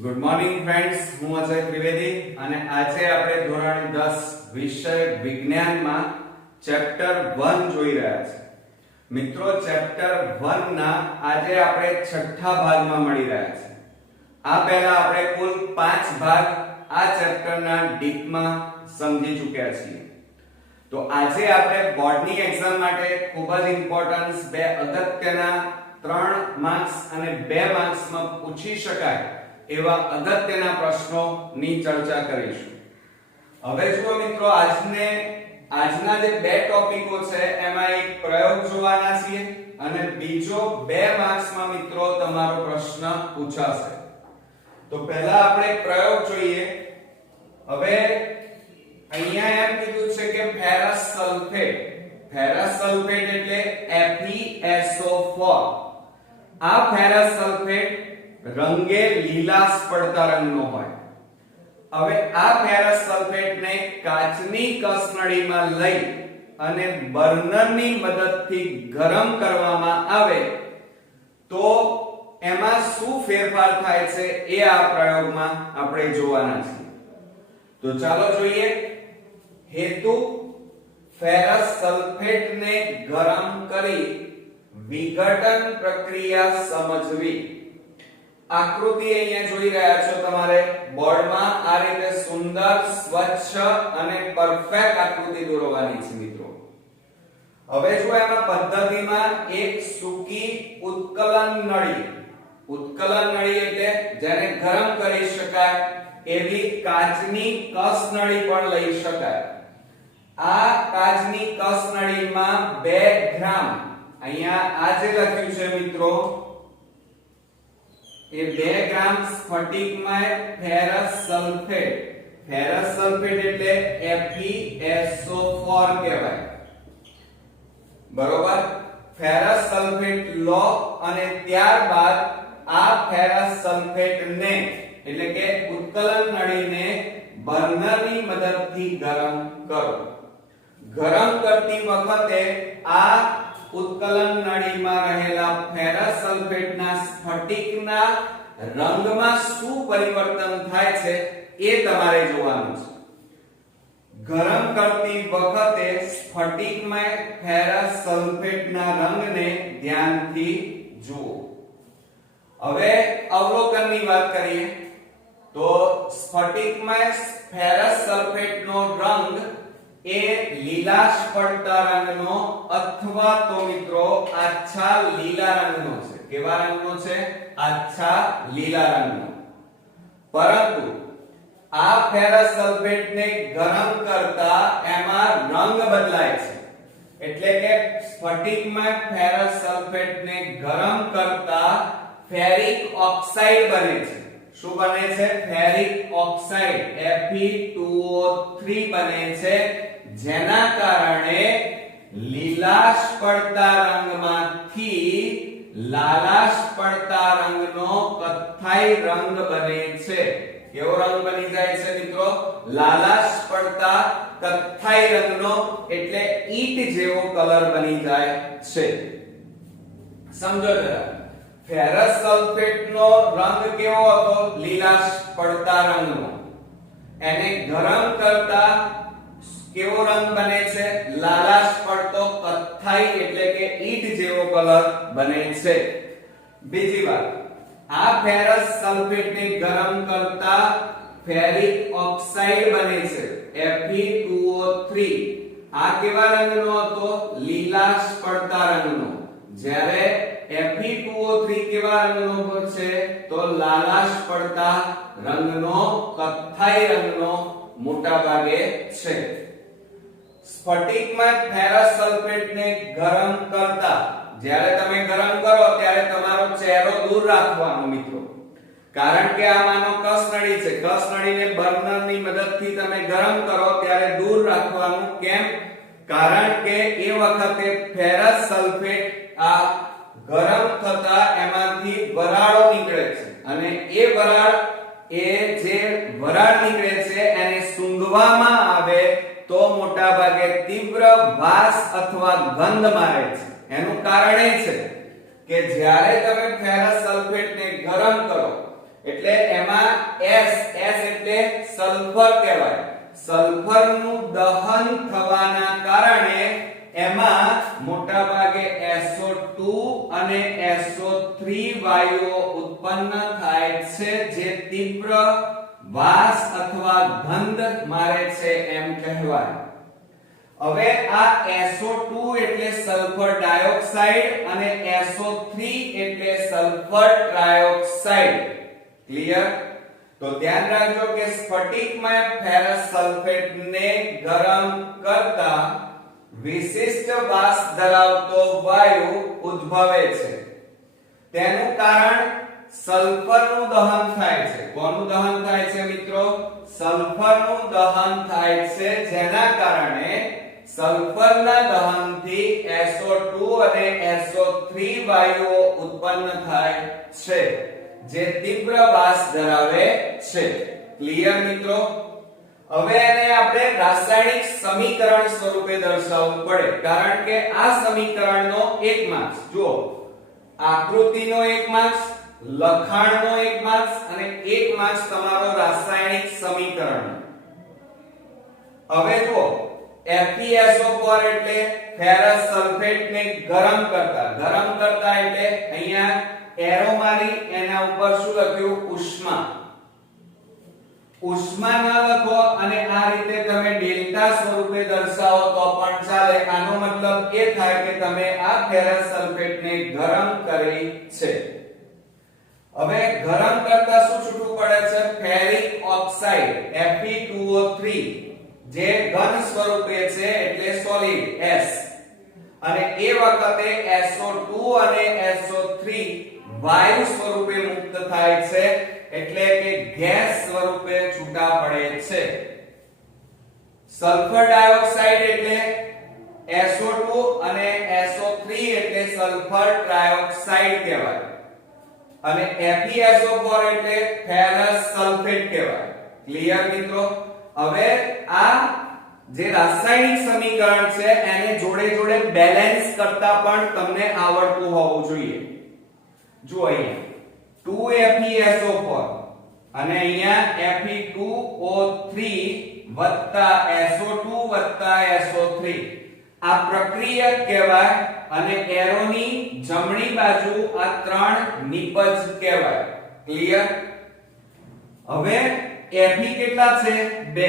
Good morning friends, હું અજય ત્રિવેદી અને આજે આપણે ધોરણ 10 વિષય વિજ્ઞાનમાં ચેપ્ટર 1 જોઈ રહ્યા છે. મિત્રો, ચેપ્ટર 1 ના આજે આપણે છઠ્ઠા ભાગમાં મળી રહ્યા છે. આ પહેલા આપણે કુલ 5 ભાગ આ ચેપ્ટરના ડીપમાં સમજી ચૂક્યા છીએ. તો આજે આપણે બોર્ડની એક્ઝામ માટે ખૂબ જ ઇમ્પોર્ટન્સ બે અગત્યના 3 માર્ક્સ અને 2 માર્ક્સમાં પૂછી શકાય એવા અગત્યના પ્રશ્નોની ચર્ચા કરીશું. હવે જુઓ મિત્રો, આજના જે બે ટોપિકો છે એમાં એક પ્રયોગ જોવાના છીએ અને બીજો 2 માર્ક્સમાં મિત્રો તમારો પ્રશ્ન પૂછાશે. તો પહેલા આપણે પ્રયોગ જોઈએ. હવે અહીંયા એમ કીધું છે કે ફેરસ સલ્ફેટ એટલે FeSO4. આ ફેરસ સલ્ફેટ રંગે લીલાશ પડતા રંગનો હોય. હવે આ ફેરસ સલ્ફેટને કાચની કસનળીમાં લઈ અને બર્નરની મદદથી ગરમ કરવામાં આવે તો એમાં શું ફેરફાર થાય છે એ આ પ્રયોગમાં આપણે જોવાના છીએ. તો ચાલો જોઈએ. હેતુ ફેરસ સલ્ફેટને ગરમ કરી વિઘટન પ્રક્રિયા સમજવી. આકૃતિ અહીંયા જોઈ રહ્યા છો તમારે બોર્ડમાં. આ રીતે સુંદર, સ્વચ્છ અને પરફેક્ટ આકૃતિ દોરવાની છે મિત્રો. હવે જો એમાં પદ્ધતિમાં એક સૂકી ઉત્કલન નળી એટલે જેને ગરમ કરી શકાય એવી કાચની કસનળી પણ લઈ શકાય. આ કાચની કસનળીમાં 2 ગ્રામ, અહીંયા આ જે લખ્યું છે મિત્રો, એ 2 ગ્રામ સ્ફટિકમય ફેરસ સલ્ફેટ એટલે FeSO4 કહેવાય. બરોબર? ફેરસ સલ્ફેટ લો અને ત્યારબાદ આ ફેરસ સલ્ફેટને એટલે કે ઉત્કલન નળીને બર્નરની મદદથી ગરમ કરો. ગરમ કરતી વખતે આ ઉત્કલન નળીમાં રહેલા ફેરસ સલ્ફેટના સ્ફટિકના રંગમાં શું પરિવર્તન થાય છે એ તમારે જોવાનું છે. ગરમ કરતી વખતે સ્ફટિકમય ફેરસ સલ્ફેટના રંગને ધ્યાનથી જુઓ. હવે અવલોકનની વાત કરીએ તો સ્ફટિકમય ફેરસ સલ્ફેટનો રંગ એ લીલાશ પડતા રંગનો અથવા તો મિત્રો આછા લીલા રંગનો છે. કેવા રંગનો છે? આછા લીલા રંગનો. પરંતુ આ ફેરસ સલ્ફેટને ગરમ કરતા એમાં રંગ બદલાય છે. એટલે કે સ્ફટિકમય ફેરસ સલ્ફેટને ગરમ કરતા ફેરિક ઓક્સાઇડ બને છે. શું બને છે? ફેરિક ઓક્સાઇડ Fe2O3 બને છે, જેના કારણે લીલાશ પડતા રંગમાંથી લાલાશ પડતા રંગનો કથ્થાઈ રંગ બને છે. કેવો રંગ બની જાય છે મિત્રો? લાલાશ પડતા કથ્થાઈ રંગનો, એટલે ઈટ જેવો કલર બની જાય છે. સમજો જરા. ફેરસ સલ્ફેટનો રંગ કેવો હતો? લીલાશ પડતા રંગનો. એને ગરમ કરતા કેવો રંગ બને છે? લાલાશ પડતો કથ્થાઈ એટલે કે ઈટ જેવો કલર બને છે. બીજી વાત, આ ફેરસ સલ્ફેટને ગરમ કરતા ફેરિક ઓક્સાઇડ બને છે Fe2O3. આ કેવા રંગનો હતો? લીલાશ પડતા રંગનો. જ્યારે Fe2O3 કેવા રંગનો છે? તો લાલાશ પડતા રંગનો, કથ્થાઈ રંગનો મોટા ભાગે છે. સ્ફટિકમાં ફેરસ સલ્ફેટને ગરમ કરતા, જ્યારે તમે ગરમ કરો ત્યારે તમારો ચહેરો દૂર રાખવાનો મિત્રો. કારણ કે આ માનો કસનળી છે. કસનળીને બર્નરની મદદથી તમે ગરમ કરો ત્યારે દૂર રાખવાનું. કેમ? કારણ કે એ વખતે ફેરસ સલ્ફેટ આ ગરમ થતા એમાંથી વરાળો નીકળે છે અને એ જે વરાળ નીકળે છે એને સૂંઘવામાં આવે તો મોટા ભાગે તીવ્ર વાસ અથવા ગંધ મારે છે. એનું કારણ એ છે કે જ્યારે તમે ફેરસ સલ્ફેટને ગરમ કરો એટલે એમાં S એટલે સલ્ફર કહેવાય. સલ્ફરનું દહન થવાના કારણે એમાં મોટા ભાગે SO2 અને SO3 વાયુઓ ઉત્પન્ન થાય છે, જે તીવ્ર વાસ અથવા ગંધ મારે છે એમ કહેવાય. હવે આ SO2 એટલે સલ્ફર ડાયોક્સાઇડ અને SO3 એટલે સલ્ફર ટ્રાયોક્સાઇડ. ક્લિયર? તો ધ્યાન રાખજો કે સ્ફટિકમાં ફેરસ સલ્ફેટને ગરમ કરતા વિશિષ્ટ વાસ ધરાવતો વાયુ ઉદ્ભવે છે. તેનું કારણ સલ્ફરનું દહન થાય છે. કોનું દહન થાય છે મિત્રો? સલ્ફરનું દહન થાય છે, જેના કારણે સલ્ફરના દહનથી SO2 અને SO3 વાયુઓ ઉત્પન્ન થાય છે, જે તીવ્ર વાસ ધરાવે છે. ક્લિયર મિત્રો? હવે એને આપણે રાસાયણિક સમીકરણ સ્વરૂપે દર્શાવવું પડે, કારણ કે આ સમીકરણનો 1 માર્ક્સ, જુઓ આકૃતિનો 1 માર્ક્સ, લખાણનો 1 માર્ક્સ અને 1 માર્ક્સ તમારો રાસાયણિક સમીકરણ. હવે જુઓ FeSO4 એટલે ફેરસ સલ્ફેટને ગરમ કરતા એટલે અહીંયા એરો મારી એના ઉપર શું લખ્યું? ઉષ્મા. ઉષ્મા ન લખો અને આ રીતે તમે ડેલ્ટા સ્વરૂપે દર્શાવો તો પણ ચાલે. આનો મતલબ એ થાય કે તમે આ ફેરસ સલ્ફેટને ગરમ કરી છે. હવે ગરમ કરતા શું છૂટું પડે છે? ફેરિક ઓક્સાઇડ Fe2O3, જે ઘન સ્વરૂપે છે એટલે સોલિડ S, અને એ વખતે SO2 અને SO3 વાયુ સ્વરૂપે મુક્ત થાય છે, એટલે કે ગેસ સ્વરૂપે છૂટા પડે છે. સલ્ફર ડાયોક્સાઇડ એટલે SO2 અને SO3 એટલે સલ્ફર ટ્રાયોક્સાઇડ કહેવાય, અને FeSO4 એટલે ફેરસ સલ્ફેટ કહેવાય. ક્લિયર મિત્રો? હવે આ જે રાસાયણિક સમીકરણ છે એને જોડે જોડે બેલેન્સ કરતા પણ તમને આવડતું હોવું જોઈએ. જો અહીંયા 2FeSO4 અને અહીંયા Fe2O3 વત્તા SO2 વત્તા SO3 આ પ્રક્રિયક કહેવાય, અને એરોની જમણી બાજુ આ ત્રણ નિપજ કહેવાય. ક્લિયર? હવે Fe કેટલા છે? 2.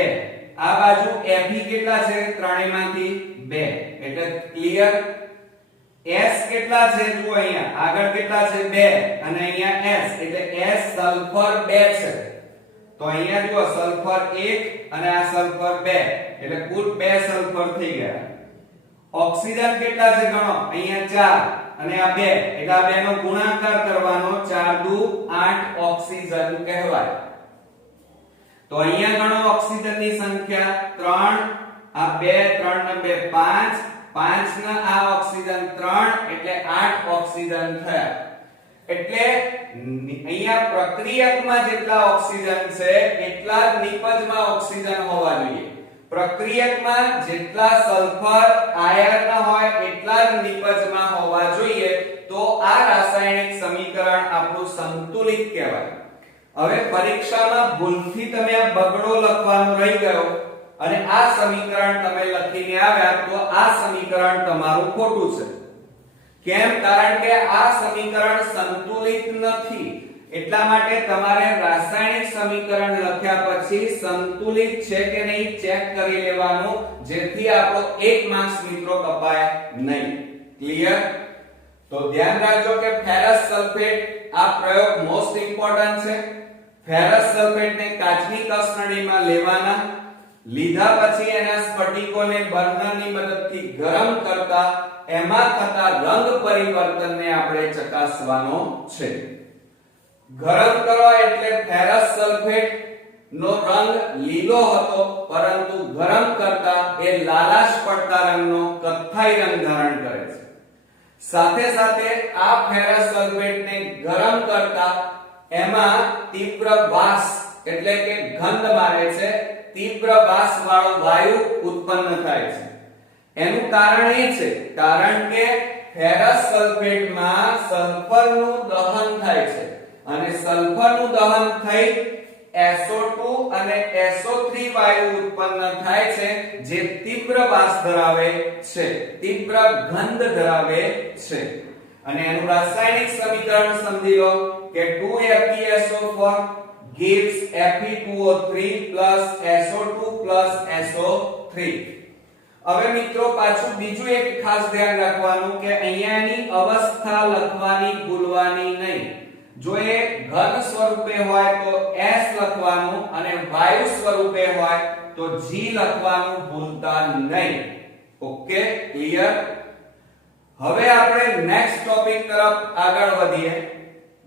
આ બાજુ Fe કેટલા છે? ત્રણેયમાંથી 2. એટલે ક્લિયર? S કેટલા છે? જુઓ અહીંયા આગળ કેટલા છે? 2, અને અહીંયા S એટલે S સલ્ફર 2 છે. તો અહીંયા જુઓ સલ્ફર 1 અને આ સલ્ફર 2 એટલે કુલ 2 સલ્ફર થઈ ગયા. ઓક્સિજન કેટલા છે ગણો? અહીંયા 4 અને આ 2 એટલે આ બે નો ગુણાકાર કરવાનો, 4 દુ 8 ઓક્સિજન કહેવાય. તો અહીંયા ગણો ઓક્સિજનની સંખ્યા 3, આ 2 3 ને 2 5, 5 ના આ ઓક્સિજન 3 એટલે 8 ઓક્સિજન થયા. એટલે અહીંયા પ્રક્રિયકમાં જેટલા ઓક્સિજન છે એટલા જ નિપજમાં ઓક્સિજન હોવા જોઈએ. પ્રક્રિયકમાં જેટલા સલ્ફર આયર્ન હોય એટલા જ નિપજમાં હોવા જોઈએ, તો આ રાસાયણિક સમીકરણ આપણું સંતુલિત કહેવાય. હવે પરીક્ષામાં ભૂલથી તમે આ બગડો લખવાનું રહી ગયો અને આ સમીકરણ તમે લખીને આવ્યા તો આ સમીકરણ તમારું ખોટું છે. કેમ? કારણ કે આ સમીકરણ સંતુલિત નથી. એટલા માટે તમારે રાસાયણિક સમીકરણ લખ્યા પછી સંતુલિત છે કે નહીં ચેક કરી લેવાનું, જેથી આપણો 1 માર્ક્સ મિત્રો કપાય નહીં. ક્લિયર? તો ધ્યાન રાખજો કે ફેરસ સલ્ફેટ આ પ્રયોગ મોસ્ટ ઇમ્પોર્ટન્ટ છે. ફેરસ સલ્ફેટને કાચની કસનળીમાં લેવાના, લીધા પછી એના સ્ફટિકોને બર્નરની મદદથી ગરમ કરતા એમાં થતા રંગ પરિવર્તનને આપણે ચકાસવાનો છે. ગરમ કરો એટલે ફેરસ સલ્ફેટ નો રંગ લીલો હતો, પરંતુ ગરમ કરતા એ લાલાશ પડતા રંગનો કથ્થાઈ રંગ ધારણ કરે છે. સાથે સાથે આ ફેરસ સલ્ફેટને ગરમ કરતા એમાં તીવ્ર વાસ એટલે કે ગંધ મારે છે, તીવ્ર વાસ વાળો વાયુ ઉત્પન્ન થાય છે. એનું કારણ એ છે કારણ કે ફેરસ સલ્ફેટમાં સલ્ફરનું દહન થાય છે, અને સલ્ફરનું દહન થઈ SO2 અને SO3 વાયુ ઉત્પન્ન થાય છે જે તીવ્ર વાસ ધરાવે છે, તીવ્ર ગંધ ધરાવે છે. અને એનું રાસાયણિક સમીકરણ સમજી લો કે 2FeSO4 gives Fe2O3 SO2 SO3. હવે મિત્રો પાછું બીજું એક ખાસ ધ્યાન રાખવાનું કે અહીંયાની અવસ્થા લખવાની ભૂલવાની નહીં. જો એ ઘન સ્વરૂપે હોય તો S લખવાનું અને વાયુ સ્વરૂપે હોય તો G લખવાનું ભૂલતા નહીં. Okay, clear? હવે આપણે નેક્સ્ટ ટોપિક તરફ આગળ વધીએ.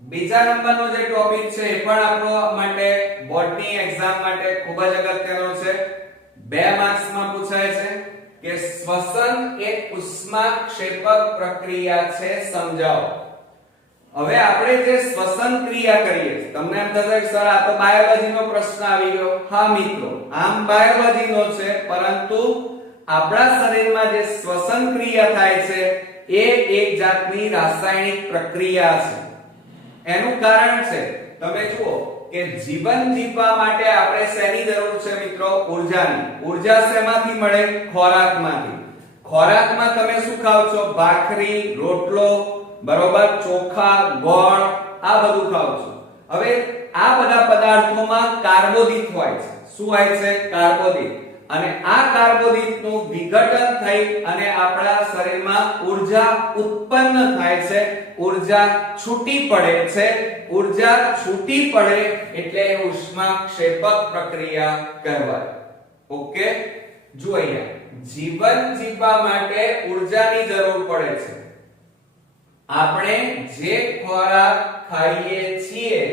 બીજા નંબરનો જે ટોપિક છે એ પણ આપણો માટે બોર્ડની એક્ઝામ માટે ખૂબ જ અગત્યનો છે. 2 માર્ક્સમાં પૂછાય છે કે શ્વસન એ ઉષ્માક્ષેપક પ્રક્રિયા છે, સમજાવો. હવે આપણે જે શ્વસન ક્રિયા કરીએ છીએ, તમને એમ થશે કે સર આ તો બાયોલોજીનો પ્રશ્ન આવી ગયો. હા મિત્રો, આમ બાયોલોજીનો છે, પરંતુ આપણા શરીરમાં જે શ્વસન ક્રિયા થાય છે એ એક જાતની રાસાયણિક પ્રક્રિયા છે. એનું કારણ છે, તમે જુઓ કે જીવન જીવવા માટે આપણે શેની જરૂર છે મિત્રો? ઊર્જાની. ઊર્જા શેમાંથી મળે? ખોરાકમાંથી. ખોરાકમાં તમે શું ખાવ છો? ભાખરી, રોટલો, બરોબર, ચોખા, ગોળ, આ બધું ખાવ છો. હવે આ બધા પદાર્થોમાં કાર્બોદિત હોય છે. શું હોય છે? કાર્બોદિત. અને આ કાર્બોદિતનું વિઘટન થઈ અને આપણા શરીરમાં ઊર્જા ઉત્પન્ન થાય છે, ઊર્જા છૂટી પડે છે. ઊર્જા છૂટી પડે એટલે ઉષ્માક્ષેપક પ્રક્રિયા કહેવાય. ઓકે, જો અહીંયા જીવન જીવવા માટે ઊર્જાની જરૂર પડે છે. આપણે જે ખોરાક ખાઈએ છીએ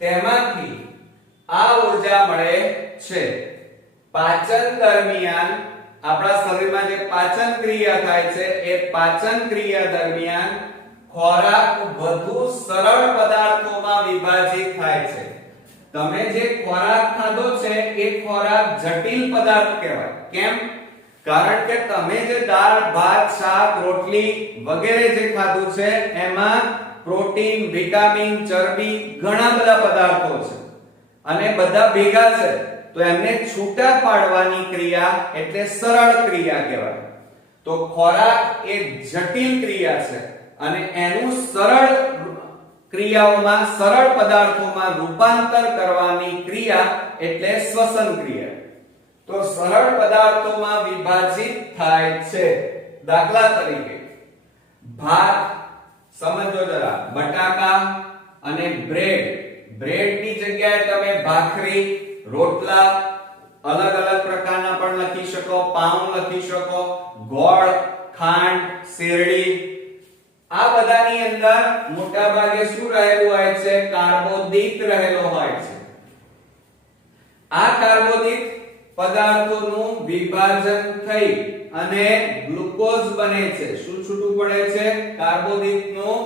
તેમાંથી આ ઊર્જા મળે છે. પાચન દરમિયાન આપણા શરીરમાં જે પાચન ક્રિયા થાય છે એ પાચન ક્રિયા દરમિયાન ખોરાક વધુ સરળ પદાર્થોમાં વિભાજિત થાય છે. તમે જે ખોરાક ખાધો છે એ ખોરાક જટિલ પદાર્થ કહેવાય. કેમ? કારણ કે તમે જે દાળ, ભાત, શાક, રોટલી વગેરે જે ખાધું છે એમાં પ્રોટીન, વિટામિન, ચરબી ઘણા બધા પદાર્થો છે અને બધા ભેગા છે તો એમને છૂટા પાડવાની ક્રિયા એટલે સરળ ક્રિયા કહેવાય. તો ખોરાક એ જટિલ ક્રિયા છે અને એનું સરળ ક્રિયાઓમાં, સરળ પદાર્થોમાં રૂપાંતર કરવાની ક્રિયા એટલે શ્વસન ક્રિયા. તો સરળ પદાર્થોમાં વિભાજિત થાય છે. દાખલા તરીકે ભાત, સમજો જરા, બટાકા અને બ્રેડ. બ્રેડની જગ્યાએ તમે ભાખરી, રોટલા, અલગ અલગ પ્રકારના પણ લખી શકો, પાઉં લખી શકો, ગોળ, ખાંડ, શેરડી, આ બધાની અંદર મોટા ભાગે શું રહેલું હોય છે? કાર્બોદિત રહેલો હોય છે. આ કાર્બોદિત પદાર્થોનું વિભાજન થઈ અને ગ્લુકોઝ બને છે. શું છૂટું પડે છે? કાર્બોદિતનું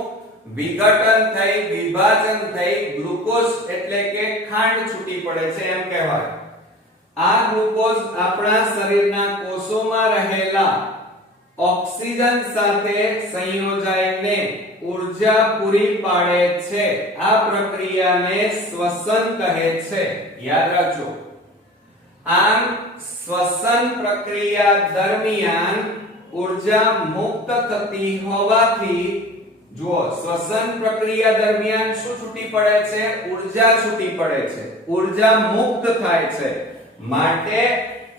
વિઘટન થઈ, વિભાજન થઈ ગ્લુકોઝ એટલે કે ખાંડ છૂટી પડે છે એમ કહેવાય. આ ગ્લુકોઝ આપણા શરીરના કોષોમાં રહેલા ઓક્સિજન સાથે સંયોજાઈને ઊર્જા પૂરી પાડે છે. આ પ્રક્રિયાને શ્વસન કહે છે. યાદ રાખજો. આમ શ્વસન પ્રક્રિયા દરમિયાન ઊર્જા મુક્ત થતી હોવાથી, જુઓ, શ્વસન પ્રક્રિયા દરમિયાન શું છૂટી પડે છે? ઊર્જા છૂટી પડે છે, ઊર્જા મુક્ત થાય છે. માટે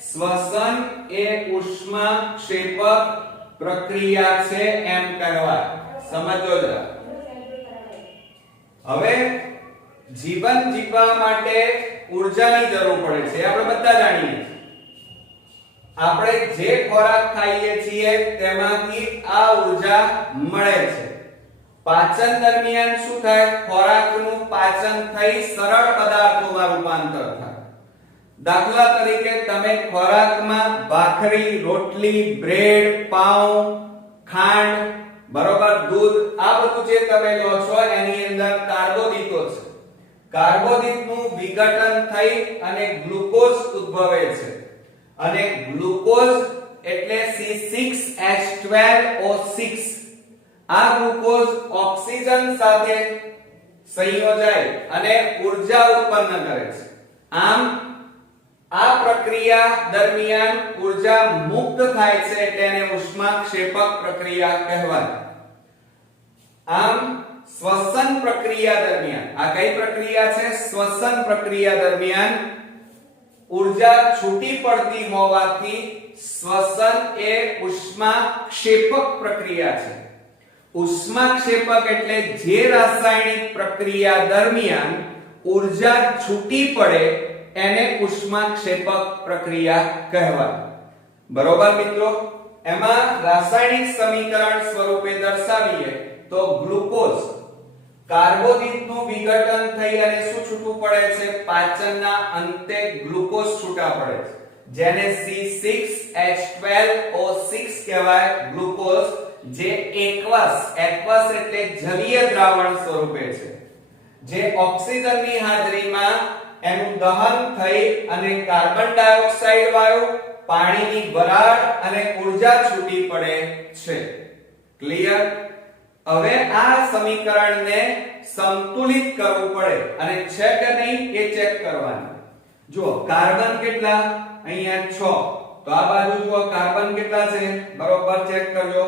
શ્વસન એ ઉષ્માક્ષેપક પ્રક્રિયા છે એમ કહેવાય. સમજો જરા. હવે જીવન જીવવા માટે ઊર્જાની જરૂર પડે છે, આપણે બધા જાણીએ છીએ. આપણે જે ખોરાક ખાઈએ છીએ તેમાંથી આ ઊર્જા મળે છે. પાચન દરમિયાન શું થાય? ખોરાકનું પાચન થઈ સરળ પદાર્થોમાં રૂપાંતર થાય. દાખલા તરીકે તમે ખોરાકમાં ભાખરી, રોટલી, બ્રેડ, પાઉં, ખાંડ, બરોબર, દૂધ, આ બધું જે તમે લો છો એની અંદર કાર્બોદિતો છે. કાર્બોદિતનું વિઘટન થઈ અને ગ્લુકોઝ ઉદ્ભવે છે. અને ગ્લુકોઝ એટલે C6H12O6. આ ગ્લુકોઝ ઓક્સિજન સાથે સંયોજાય અને ઉર્જા ઉત્પન્ન કરે છે. આમ આ પ્રક્રિયા દરમિયાન ઉર્જા મુક્ત થાય છે એટલે એને ઉષ્માક્ષેપક પ્રક્રિયા કહેવાય. આમ શ્વસન પ્રક્રિયા દરમિયાન, આ કઈ પ્રક્રિયા છે? શ્વસન પ્રક્રિયા દરમિયાન ઉર્જા છૂટી પડતી હોવાથી શ્વસન એ ઉષ્માક્ષેપક પ્રક્રિયા છે. ઉષ્માક્ષેપક એટલે જે રાસાયણિક પ્રક્રિયા દરમિયાન ઉર્જા છૂટી પડે એને ઉષ્માક્ષેપક પ્રક્રિયા કહેવાય. બરોબર મિત્રો? એમાં રાસાયણિક સમીકરણ સ્વરૂપે દર્શાવીએ તો ગ્લુકોઝ કાર્બોદિતનું વિઘટન થઈ અને શું છૂટું પડે છે? પાચનના અંતે ગ્લુકોઝ છૂટા પડે છે, જેને C6H12O6 કહેવાય. ગ્લુકોઝ જે એકવસ એટલે જલીય દ્રાવણ સ્વરૂપે છે, જે ઓક્સિજનની હાજરીમાં એનું દહન થઈ અને કાર્બન ડાયોક્સાઇડ વાયુ, પાણીની વરાળ અને ઉર્જા છૂટી પડે છે. ક્લિયર? હવે આ સમીકરણને સંતુલિત કરવું પડે અને છે કે નહીં એ ચેક કરવાનું. જો કાર્બન કેટલા? અહીંયા 6. તો આ બાજુ જુઓ કાર્બન કેટલા છે? બરોબર ચેક કરજો.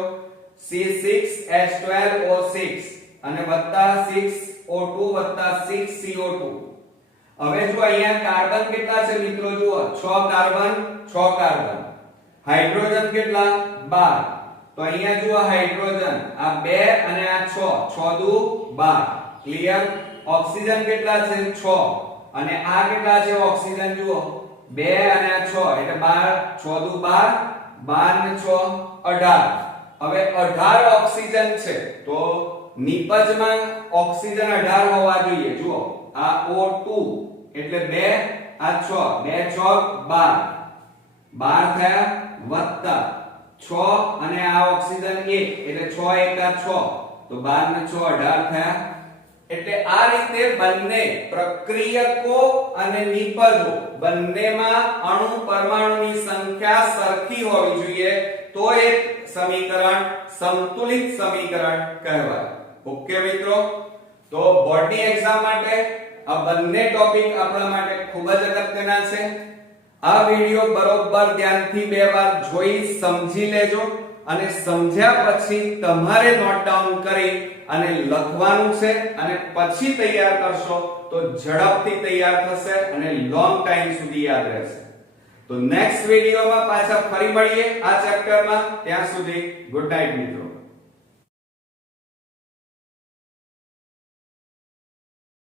C6H12O6 અને વત્તા 6O2 વત્તા 6CO2. હવે જો અહીંયા કાર્બન કેટલા છે મિત્રો? જુઓ 6 કાર્બન. હાઇડ્રોજન કેટલા? 12. તો અહીંયા જુઓ હાઇડ્રોજન આ 2 અને આ 6, 6 દુ 12. ક્લિયર? ઓક્સિજન કેટલા છે? 6. અને આ કેટલા છે ઓક્સિજન? જુઓ 2 અને આ 6 એટલે 12, 6 દુ 12, 12 ને 6 18. હવે 18 ઓક્સિજન છે તો નિપજમાં ઓક્સિજન 18 હોવા જોઈએ. જુઓ આ O2 એટલે 2, આ 6, 2 ચોક 12, 12 થયા વત્તા 6 અને આ ઓક્સિજન 1 એટલે 6 એકા 6, તો 12 ને 6 18 થયા. એટલે આ રીતે બંને પ્રક્રિયકો અને નિપજો બંનેમાં અણુ પરમાણુની સંખ્યા સરખી હોવી જોઈએ તો એક સમીકરણ સંતુલિત સમીકરણ કહેવાય. ઓકે મિત્રો? તો બોર્ડની એક્ઝામ માટે આ બંને ટોપિક આપણા માટે ખૂબ જ અગત્યના છે. આ વિડિયો બરોબર ધ્યાનથી બે વાર જોઈ સમજી લેજો અને સમજ્યા પછી તમારે નોટ ડાઉન કરી અને લખવાનું છે અને પછી તૈયાર કરશો તો ઝડપથી તૈયાર થશે અને લોંગ ટાઈમ સુધી યાદ રહેશે. તો નેક્સ્ટ વિડિયોમાં પાછા ફરી મળીએ આ ચેપ્ટરમાં. ત્યાં સુધી ગુડ નાઈટ મિત્રો.